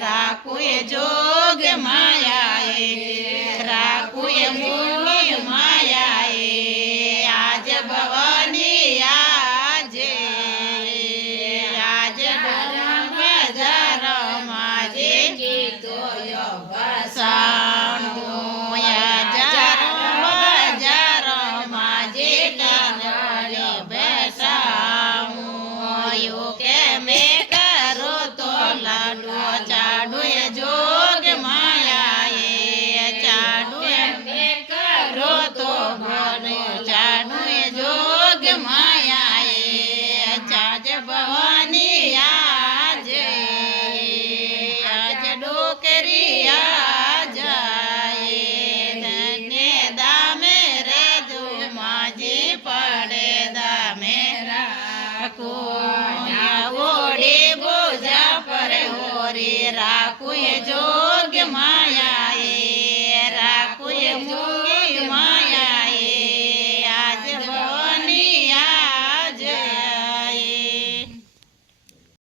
રાખુએ જોગ માયાએ રાખુએ મોહ માયાએ આજ ભવાની આજે આજ ડરમ બજારમાં જે ગીતો વસાણું આજ બજારમાં જે કાનરે બેસાવું યો કે મેં કરો તો લાડો ચાડુએ જોગ માયાએ ચાડુએ મેં કરો તો ભરે ચાડુએ જોગ માયાએ ચાજ ભવાની આજે આજ ડોકરી જાય તને દામે રે માજી પડે દામે રાખો ઓડી બોજા પર હોરી રાખું જો